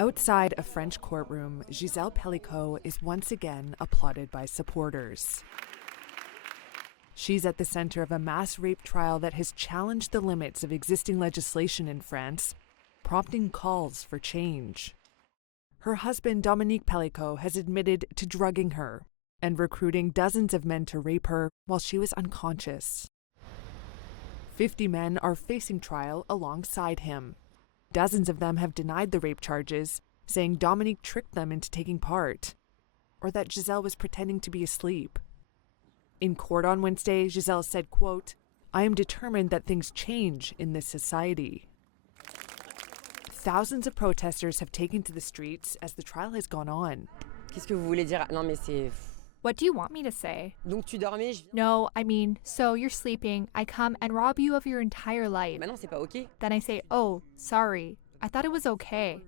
Outside a French courtroom, Gisèle Pellicot is once again applauded by supporters. She's at the center of a mass rape trial that has challenged the limits of existing legislation in France, prompting calls for change. Her husband, Dominique Pellicot, has admitted to drugging her and recruiting dozens of men to rape her while she was unconscious. 50 men are facing trial alongside him. Dozens of them have denied the rape charges, saying Dominique tricked them into taking part, or that Gisèle was pretending to be asleep. In court on Wednesday, Gisèle said, quote, "I am determined that things change in this society." Thousands of protesters have taken to the streets as the trial has gone on. Qu'est-ce que vous voulez dire? Non, mais c'est... What do you want me to say? Donc tu dormais? No, I mean, so you're sleeping, I come and rob you of your entire life. Mais non, c'est pas OK. Then I say, oh, sorry, I thought it was okay.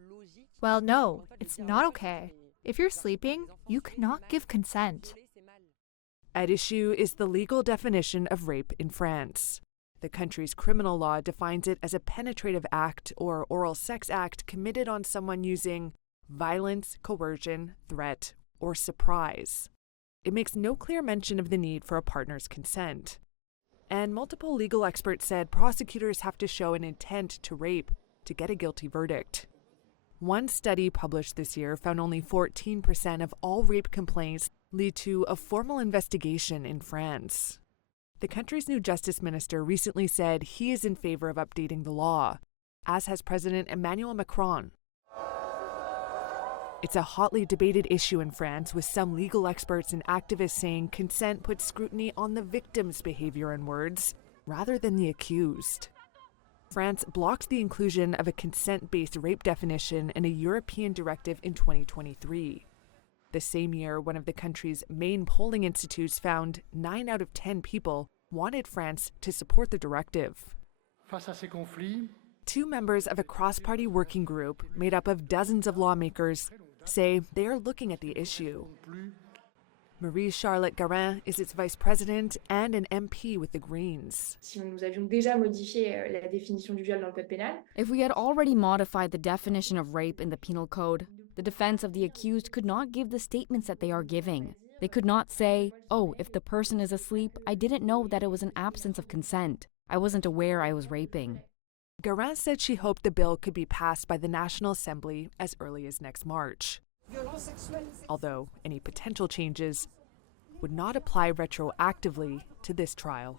Well, no, it's not okay. If you're sleeping, you cannot give consent. At issue is the legal definition of rape in France. The country's criminal law defines it as a penetrative act or oral sex act committed on someone using violence, coercion, threat, or surprise. It makes no clear mention of the need for a partner's consent. And multiple legal experts said prosecutors have to show an intent to rape to get a guilty verdict. One study published this year found only 14% of all rape complaints lead to a formal investigation in France. The country's new justice minister recently said he is in favor of updating the law, as has President Emmanuel Macron. It's a hotly debated issue in France, with some legal experts and activists saying consent puts scrutiny on the victim's behavior and words rather than the accused. France blocked the inclusion of a consent-based rape definition in a European directive in 2023. The same year, one of the country's main polling institutes found 9 out of 10 people wanted France to support the directive. Face à ces conflits, 2 members of a cross-party working group made up of dozens of lawmakers say they are looking at the issue. Marie-Charlotte Garin is its vice president and an MP with the Greens. Si nous avions déjà modifié la définition du viol dans le code pénal, If we had already modified the definition of rape in the penal code, the defense of the accused could not give the statements that they are giving. They could not say, oh, if the person is asleep, I didn't know that it was an absence of consent. I wasn't aware I was raping. Garin said she hoped the bill could be passed by the National Assembly as early as next March. Although any potential changes would not apply retroactively to this trial.